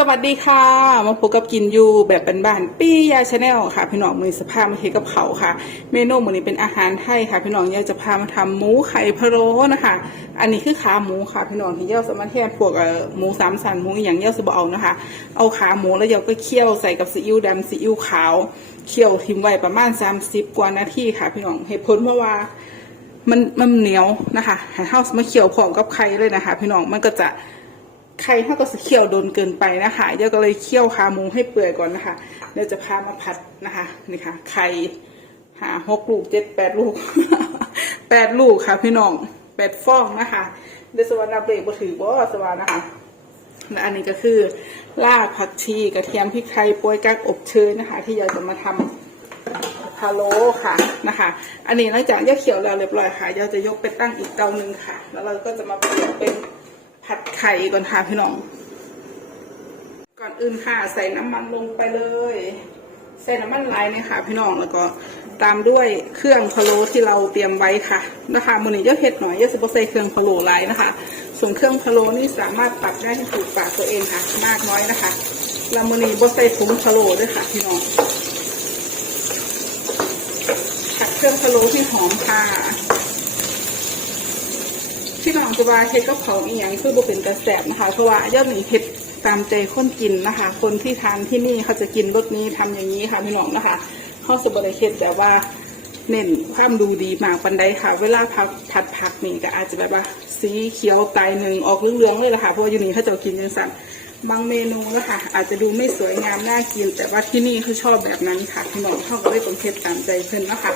สวัสดีค่ะ มาพบกับกินยูแบบบ้านๆปี้ยาชาแนลค่ะ พี่น้องมือสภาพมาเฮกับเขาค่ะ เมนูมือนี้เป็นอาหารไทยค่ะ พี่น้องอยากจะพามาทำหมูไข่พะโล้นะคะ อันนี้คือขาหมูค่ะ พี่น้องที่เย่าสามารถแทนพวกหมูสามสันหมูอย่างเย่าสบเอานะคะ เอาขาหมูแล้วเย่าก็เคี่ยวใส่กับซีอิ๊วดำซีอิ๊วขาวเคี่ยวทิ้งไว้ประมาณ30กว่านาทีค่ะ พี่น้องเหตุผลเพราะว่ามันมันเหนียวนะคะให้เฮามาเคี่ยวพร้อมกับไข่เลยนะคะ พี่น้องมันก็จะ ไข่ถ้าก็จะเคี่ยวโดนเกินไปนะคะเดี๋ยวก็เลยเคี่ยวขาหมูให้เปื่อยก่อนนะคะเดี๋ยวจะพามาผัดนะคะนี่ค่ะ ไข่หาหกลูกเจ็ดแปดลูกแปดลูกค่ะ พี่น้องแปดฟองนะคะเดี๋ยวสวรรค์เบรกบ่ถือบ่สวรรค์นะคะและอันนี้ก็คือลาบผักชีกระเทียมพริกไทยโป้ยกักอบเชยนะคะ ที่ยากจะมาทำพะโล้ค่ะนะคะ อันนี้หลังจากย่าเขียวแล้วเรียบร้อยค่ะย่าจะยกไปตั้งอีกเตาหนึ่งค่ะ แล้วเราก็จะมาเปลี่ยนเป็น ผัดไข่ก่อนค่ะพี่น้อง ก่อนอื่นค่ะ ใส่น้ำมันลงไปเลย ใส่น้ำมันลายเนี่ยค่ะ พี่น้องแล้วก็ตามด้วยเครื่องพะโล้ที่เราเตรียมไว้ค่ะนะคะมือนี้ย่าเห็ดหน่อยเย่าจะใส่เครื่องพะโล้ลายนะคะ ส่วนเครื่องพะโล้นี่สามารถปรับได้ให้ถูกปากตัวเองค่ะ มากน้อยนะคะเรามือนี้บ่ใส่ผงพะโล้ด้วยค่ะ พี่น้องผัดเครื่องพะโล้ที่หอมค่ะ ที่น้องจะว่าเฮ็ดกับเขาอีหยังคือบ่เป็นกระแสบนะคะ เพราะว่าย่อมมีเฮ็ดตามใจคนกินนะคะ คนที่ทานที่นี่เขาจะกินรสนี้ทำอย่างนี้ค่ะพี่น้องนะคะเขาสบริเฮ็ดแบบว่าเน้นความดูดีมากปันใดค่ะ เวลาผัดผัดผักนี่ก็อาจจะแบบว่าสีเขียวไกลหนึ่งออกเหลืองๆเลยละค่ะเพราะว่าอยู่นี่เขาจะกินยังสั่งบางเมนูนะคะอาจจะดูไม่สวยงามน่ากิน แต่ว่าที่นี่เขาชอบแบบนั้นค่ะพี่น้องเขาก็เลยต้องเฮ็ดตามใจเพิ่นนะคะ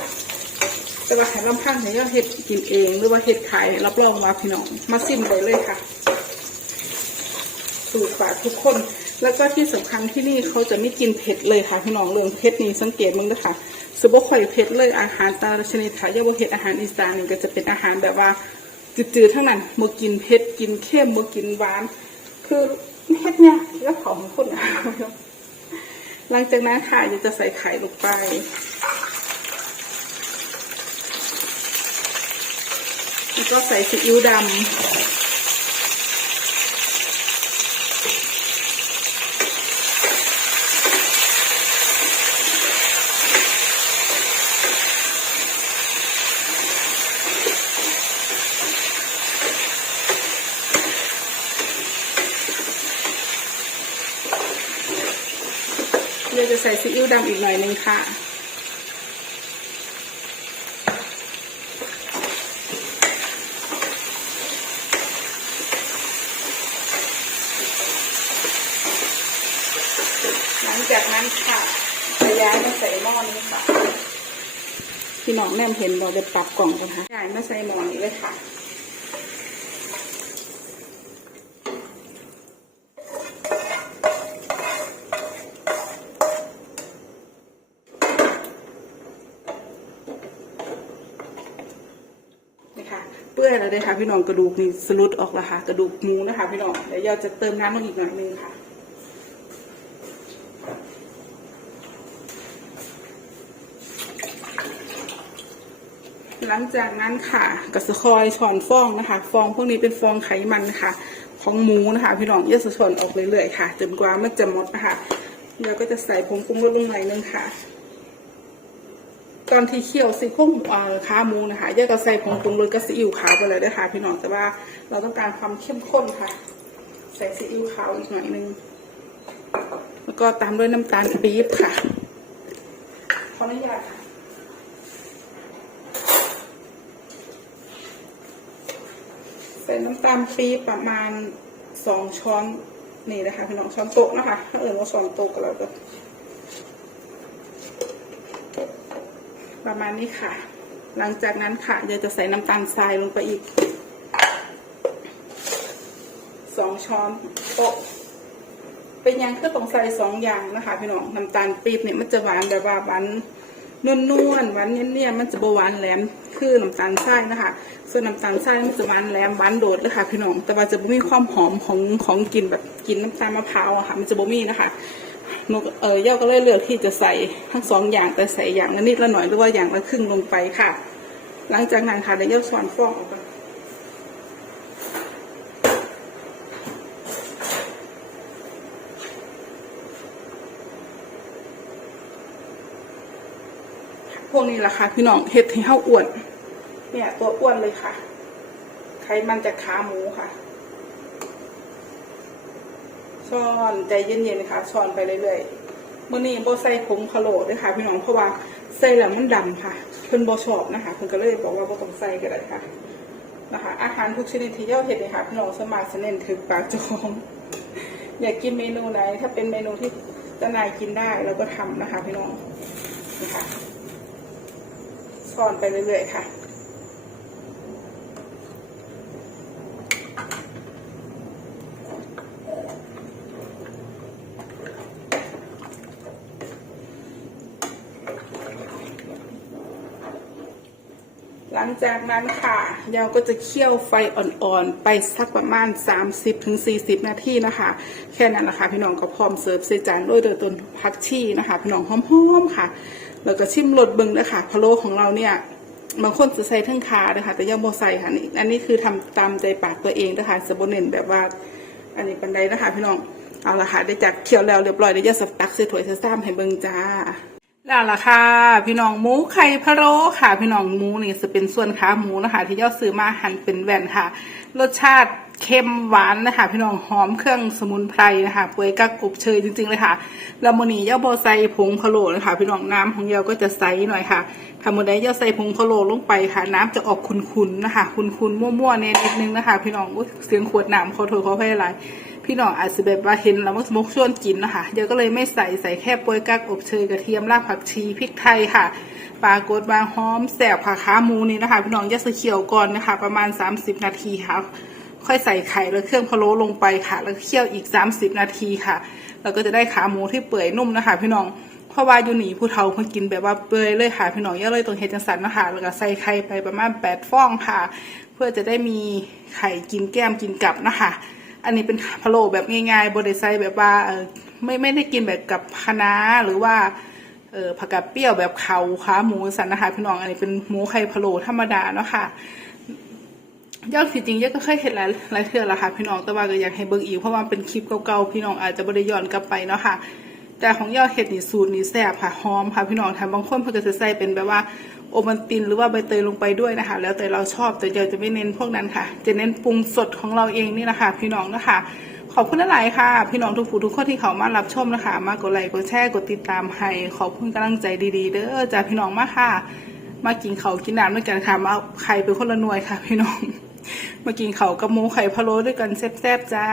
แต่ว่าให้ลำพังให้เราเฮ็ดกินเอง หรือว่าเฮ็ดขายเรับรองว่าพี่น้องมาซิมได้เลยค่ะสูตรฝากทุกคน แล้วก็ที่สำคัญที่นี่เขาจะไม่กินเผ็ดเลยค่ะพี่น้องเรื่องเผ็ดนี่สังเกตมึงด้วยค่ะสบค่อยเผ็ดเลยอาหารต่ลชนิดค่ะยาบ่เผ็ดอาหารอีสานนี่ก็จะเป็นอาหารแบบว่าจืดๆทั้งนั้นบ่กินเผ็ดกินเค็มบ่กินหวาน คือเฮ็ดเนี่ยแล้วของคนอะหลังจากนั้นค่ะยากจะใส่ไข่ลงไป แล้ว ก็ใส่ซีอิ๊วดำเราจะใส่ซีอิ๊วดำอีกหน่อยนึงค่ะ จากนั้นค่ะจะย้ายมาใส่หม้อนี้ค่ะ พี่น้องแม่เห็นเราจะปรับกล่องกันค่ะย้ายมาใส่หม้อนี้เลยค่ะนะคะเปื่อยแล้วเลยค่ะพี่น้องกระดูกนี่สลุดออกแล้วค่ะ กระดูกหมูนะคะ พี่น้องเดี๋ยวเราจะเติมน้ำลงอีกหน่อยนึงค่ะ หลังจากนั้นค่ะกระสคอยช้อนฟองนะคะ ฟองพวกนี้เป็นฟองไขมันนะคะ ของหมูนะคะ พี่น้องเยอะช้อนออกเรื่อยๆค่ะ จนกว่ามันจะหมดนะคะเราก็จะใส่ผงปรุงรสลงหน่อยนึงค่ะ ตอนที่เคี่ยวซีโครงเอ่อขาหมูนะคะเยอะก็ใส่ผงปรุงรสกับซีอิ๊วขาวไปเลยด้ค่ะพี่น้องแต่ว่าเราต้องการความเข้มข้นค่ะ ใส่ซีอิ๊วขาวอีกหน่อยนึงแล้วก็ตามด้วยน้ำตาลปี๊บค่ะขออนุญาตค่ะ ส่น้ำตาลปี๊บประมาณสองช้อนนี่นะคะพี่น้องช้อนโต๊ะนะคะถ้าเอ่ยว่าสองโต๊ะก็แล้วก็ประมาณนี้ค่ะ หลังจากนั้นค่ะเดี๋ยวจะใส่น้ำตาลทรายลงไปอีกสองช้อนโต๊ะเป็นยังคือต้องใส่สองอย่างนะคะ พี่น้องน้ำตาลปี๊บเนี่ยมันจะหวานแบบว่าหวาน นวลนวลๆหวานเนียนๆมันจะบหวานแหลมคือน้ำตาลทรายนะคะ ส่วนน้ำตาลทรายมันจะหวานแหลมหวานโดดเลยค่ะพี่น้องแต่ว่าจะบ่มีความหอมของของกลินแบบกินน้ำตาลมะพร้าวอะค่ะ มันจะบ่มีนะคะนกเออย่าก็เลยเลือกที่จะใส่ทั้งสองอย่างแต่ใส่อย่างละนิดละหน่อยหรือว่าอย่างละครึ่งลงไปค่ะ หลังจากนั้นค่ะเดี๋ยวย่าสอนฟองออกไป พวกนี้แหละค่ะพี่น้องเห็ดให้เฮาอ้วน เนี่ย ตัวอ้วนเลยค่ะไขมันจากขาหมูค่ะช้อนใจเย็นๆค่ะช้อนไปเรื่อยๆมื่อนี้โบใส่ผงพะโล้ด้วยค่ะพี่น้องเพราะว่าใส่แล้วมันดำค่ะเพิ่นโบชอบนะคะเพิ่นก็เลยบอกว่าโบต้องใส่ก็ได้ค่ะนะคะ อาหารทุกชนิดที่เย่าเห็ดเลยค่ะพี่น้องสมัครสนนถึงปากจองอยากกินเมนูไหนถ้าเป็นเมนูที่เจ้านายกินได้เราก็ทำนะคะ พี่น้องนะคะ ช้อนไปเรื่อยๆค่ะหลังจากนั้นค่ะเราก็จะเคี่ยวไฟอ่อนๆ ไปสักประมาณ 30-40 นาทีนะคะ แค่นั้นนะคะพี่น้องก็พร้อมเสิร์ฟใส่จานด้วยโดยต้นผักชีนะคะ พี่น้องหอมๆค่ะ แล้วก็ชิมรสเบึงนะคะพะโล้ของเราเนี่ยบางคนจะใส่ทั้งคานะคะแต่ยังโมใส่ค่ะนี่อันนี้คือทำตามใจปากตัวเองนะคะสบเนนแบบว่า อันนี้ปันไดนะคะพี่น้องเอาละค่ะได้จากเคี่ยวแล้วเรียบร้อยเดี๋ยวจะสับตักใส่ถ้วยใส่ซ้ำให้เบิงจ้าแล้วล่ะค่ะ พี่น้องหมูไข่พะโล้ค่ะ พี่น้องหมูนี่จะเป็นส่วนขาหมูนะคะ ที่ย่อซื้อมาหั่นเป็นแว่นค่ะ รสชาติ เค็มหวานนะคะพี่น้องหอมเครื่องสมุนไพรนะคะปื่อยกักอบเชยจริงๆเลยค่ะล้วมื้อนี้ย่าโบใส่ผงพะโลนะคะพี่น้องน้ำของย่าก็จะใสหน่อยค่ะถ้ามื้อใดย่าใส่ผงพะโลลงไปค่ะ น้ำจะออกขุนๆนะคะขุนๆมั่วๆเนี่ยนิดนึงนะคะ พี่น้องเสียงขวดน้ำขอโทษขออภัยหลายพี่น้องอาจจะแบบว่าเห็นแล้วมันสมกชวนกินนะคะเดี๋ยวก็เลยไม่ใส่ใส่แค่โปรยกักอบเชยกระเทียมรากผักชีพริกไทยค่ะปลากดบางหอมแสบค่ะขาหมูนี่นะคะ พี่น้องยัดเขียวก่อนนะคะ ประมาณ 30 นาทีค่ะ ค่อยใส่ไข่และเครื่องพะโล้ลงไปค่ะ แล้วเคี่ยวอีก 30 นาทีค่ะแล้วก็จะได้ขาหมูที่เปื่อยนุ่มนะคะ พี่น้องเพราะว่าอยู่หนีผู้เฒ่าเพิ่นกินแบบว่าเปื่อยเลยค่ะ พี่น้องอย่าเลยตรงเฮ็ดจังสันนะคะแล้วก็ใส่ไข่ไปประมาณ8ฟองค่ะ เพื่อจะได้มีไข่กินแก้มกินกับนะคะ อันนี้เป็นพะโล้แบบง่ายๆบไดไซแบบว่าเออไม่ไม่ได้กินแบบกับคะน้าหรือว่าเออผักกาดเปรี้ยวแบบเขาขาหมูสันนะคะพี่น้องอันนี้เป็นหมูไข่พะโล้ธรรมดาเนาะค่ะ ยอดที่จริงยอดก็เคยเห็นหลายหลายเทื่อและค่ะพี่น้องแต่ว่าก็อยากให้เบิ่งอีกเพราะว่าเป็นคลิปเก่าๆพี่น้องอาจจะบริย้อนกลับไปเนาะค่ะ แต่ของยอดเห็ดนี่สูตรนี่แซ่บค่ะหอมค่ะพี่น้องทำบางคนเพิ่นก็จะใส่เป็นแบบว่าโอมันตินหรือว่าใบเตยลงไปด้วยนะคะ แล้วแต่เราชอบแต่เดี๋ยจะไม่เน้นพวกนั้นค่ะ จะเน้นปรุงสดของเราเองนี่นะค่ะพี่น้องนะคะขอบคุณหลายๆค่ะ พี่น้องทุกผู้ทุกคนที่เขามารับชมนะคะ มากดไลค์กดแชร์กดติดตามให้ขอบคุณกำลังใจดีๆ เด้อจ้าพี่น้องมากค่ะ มากินเขากินน้ำด้วยกันค่ะมาเอาไข่เป็นคนละหน่วยค่ะ พี่น้อง มากินเขากับหมูไข่พะโล้ด้วยกันแซ่บๆจ้า